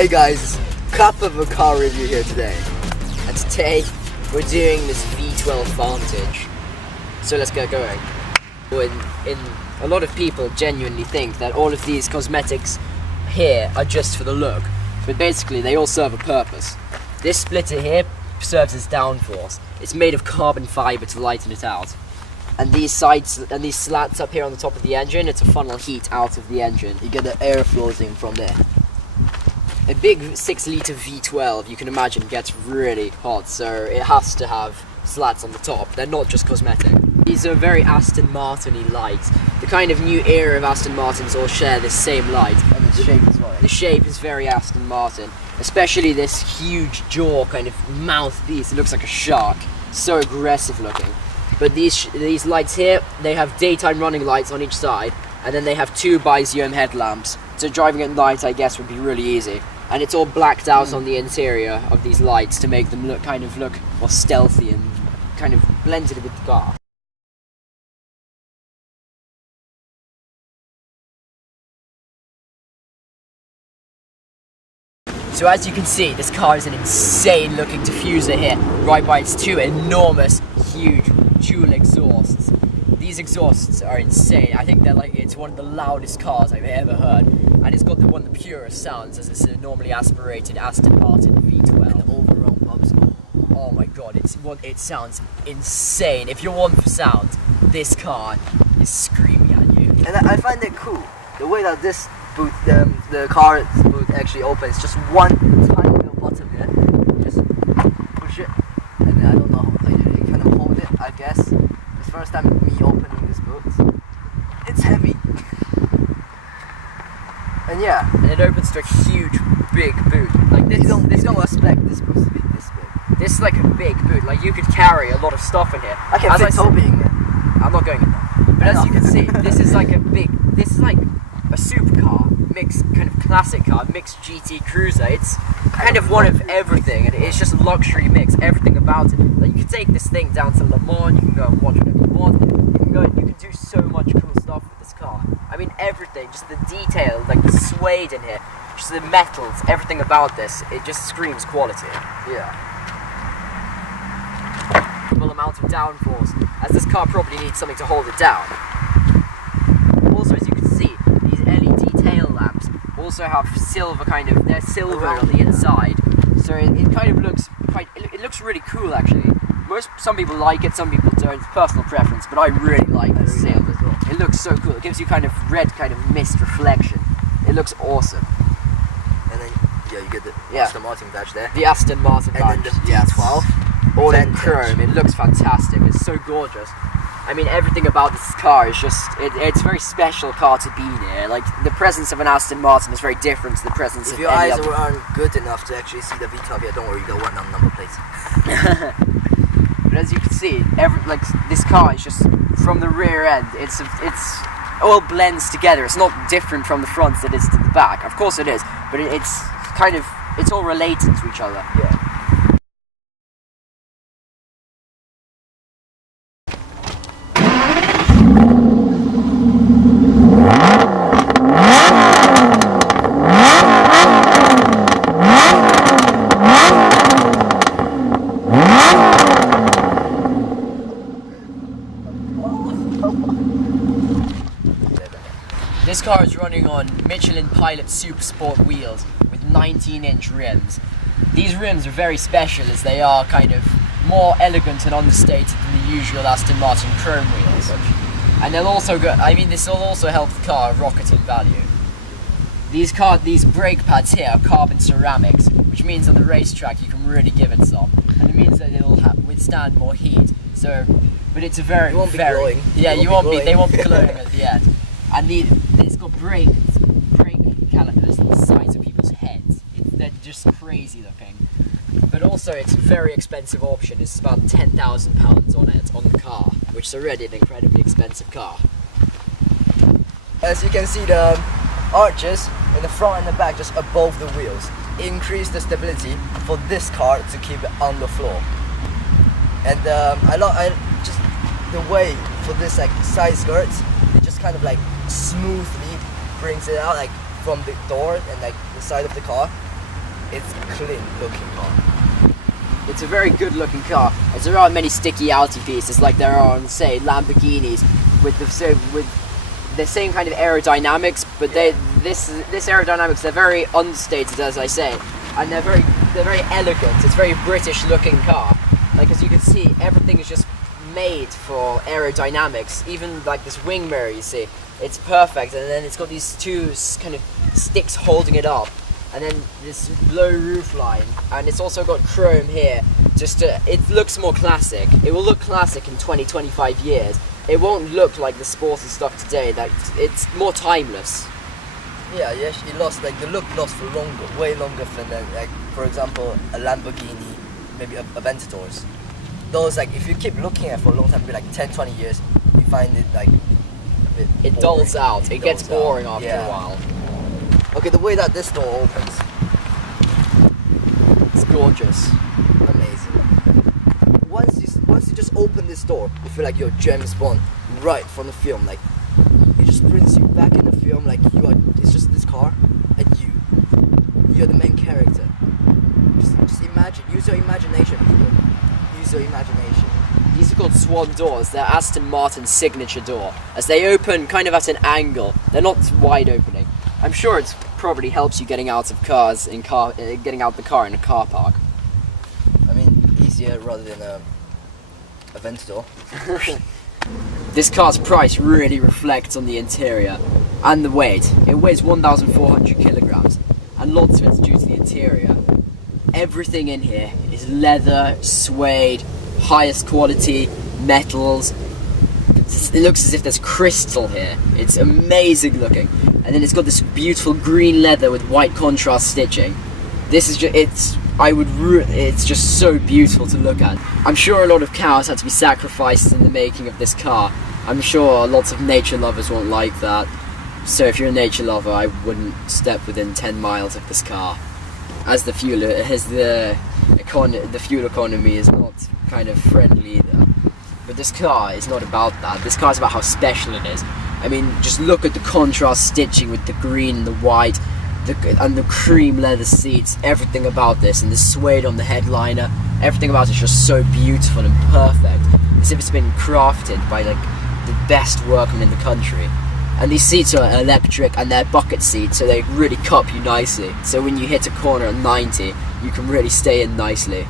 Hey guys, cup of a car review here today. And today we're doing this V12 Vantage. So let's get going. In a lot of people genuinely think that all of these cosmetics here are just for the look, but basically they all serve a purpose. This splitter here serves as downforce. It's made of carbon fiber to lighten it out. And these sides and these slats up here on the top of the engine, it's a funnel heat out of the engine. You get the air floating from there. A big 6-litre V12, you can imagine, gets really hot, so it has to have slats on the top. They're not just cosmetic. These are very Aston Martin-y lights. The kind of new era of Aston Martins all share this same light. And the shape as well. The shape is very Aston Martin, especially this huge jaw kind of mouth piece. It looks like a shark. So aggressive looking. But these lights here, they have daytime running lights on each side, and then they have 2 bizium headlamps. So driving at night, I guess, would be really easy. And it's all blacked out on the interior of these lights to make them look more stealthy and kind of blended with the car. So as you can see, this car is an insane looking diffuser here, right by its 2 enormous, huge dual exhausts. These exhausts are insane. I think it's one of the loudest cars I've ever heard. And it's got one of the purest sounds, as it's a normally aspirated Aston Martin V12. And overall pubs. Oh my god, it sounds insane. If you're one for sound, this car is screaming at you. And I find it cool, the way that this boot, the car's boot actually opens. Just one tiny little button here. Just push it, and then I don't know, you kind of hold it, I guess. It's the first time me opening this boot. It's heavy. And yeah, and it opens to a huge, big boot. Like this, you don't expect this boot to be this big. This is like a big boot. Like you could carry a lot of stuff in here. I can fit Toby in it. I'm not going in there. But as you can see, this is like a supercar, mixed kind of classic car, mixed GT cruiser. It's kind of one of everything, and it's just a luxury mix. Everything about it. Like you can take this thing down to Le Mans. You can go and watch whatever you want. You can do so much cool stuff with this car. I mean, everything, just the detail, like the suede in here, just the metals, everything about this, it just screams quality. Yeah. Full amount of downforce, as this car probably needs something to hold it down. Also, as you can see, these LED tail lamps also have they're silver on the inside, so it kind of looks it looks really cool actually. Some people like it, some people don't. It's personal preference, but I really like this silver. It looks so cool. It gives you kind of red, kind of mist reflection. It looks awesome. And then you get the Aston Martin badge there. The Aston Martin badge. And then the V12. All in chrome. It looks fantastic. It's so gorgeous. I mean, everything about this car is just, it's a very special car to be near. Like, the presence of an Aston Martin is very different to the presence of any other. If your eyes aren't good enough to actually see the V12, yeah, don't worry, you got one number plates. But as you can see, this car is just, from the rear end, it's all blends together. It's not different from the front that is to the back. Of course it is, but it's all related to each other. Yeah. This car is running on Michelin Pilot Super Sport wheels with 19-inch rims. These rims are very special as they are kind of more elegant and understated than the usual Aston Martin chrome wheels. And this will also help the car rocket in value. These brake pads here are carbon ceramics, which means on the racetrack you can really give it some. And it means that it'll withstand more heat. But it's a very, you won't be glowing. Yeah, they won't be glowing at the end. And it's got brake calipers the size of people's heads. They're just crazy looking. But also, it's a very expensive option. It's about £10,000 on the car, which is already an incredibly expensive car. As you can see, the arches in the front and the back just above the wheels increase the stability for this car to keep it on the floor. And I just the way for this like side skirts, it just kind of like smoothly brings it out like from the door and like the side of the car. it's clean looking car. It's a very good looking car, as there aren't many sticky outy pieces like there are on, say, Lamborghinis with the same kind of aerodynamics, but this aerodynamics, they're very unstated, as I say, and they're very elegant. It's a very British looking car. Like, as you can see, everything is just made for aerodynamics. Even like this wing mirror, you see, it's perfect, and then it's got these two kind of sticks holding it up, and then this low roof line, and it's also got chrome here. It looks more classic. It will look classic in 20-25 years. It won't look like the sporty stuff today. That it's more timeless. Yeah, yes, it lost, like the look lost for longer, way longer than like, for example, a Lamborghini, maybe a Aventadors. Those, like, if you keep looking at it for a long time, maybe like 10-20 years, you find it like a bit It boring. dulls out. It gets boring after Yeah. a while. Okay, the way that this door opens, It's gorgeous. amazing. Once you just open this door, you feel like you're James Bond right from the film. Like, it just brings you back in the film. Like, it's just this car, and you're the main character. Just imagine. Use your imagination, people. Use your imagination. These are called swan doors. They're Aston Martin's signature door, as they open kind of at an angle. They're not wide opening. I'm sure it probably helps you getting out of cars getting out the car in a car park. I mean, easier rather than a Aventador. This car's price really reflects on the interior and the weight. It weighs 1,400 kilograms, and lots of it's due to the interior. Everything in here is leather, suede, highest quality, metals. It looks as if there's crystal here. It's amazing looking. And then it's got this beautiful green leather with white contrast stitching. This is just, it's just so beautiful to look at. I'm sure a lot of cows had to be sacrificed in the making of this car. I'm sure lots of nature lovers won't like that. So if you're a nature lover, I wouldn't step within 10 miles of this car. As the fuel economy is not kind of friendly either. But this car is not about that. This car is about how special it is. I mean, just look at the contrast stitching with the green and the white, and the cream leather seats, everything about this, and the suede on the headliner, everything about it is just so beautiful and perfect. As if it's been crafted by like the best workman in the country. And these seats are electric, and they're bucket seats, so they really cup you nicely. So when you hit a corner at 90, you can really stay in nicely.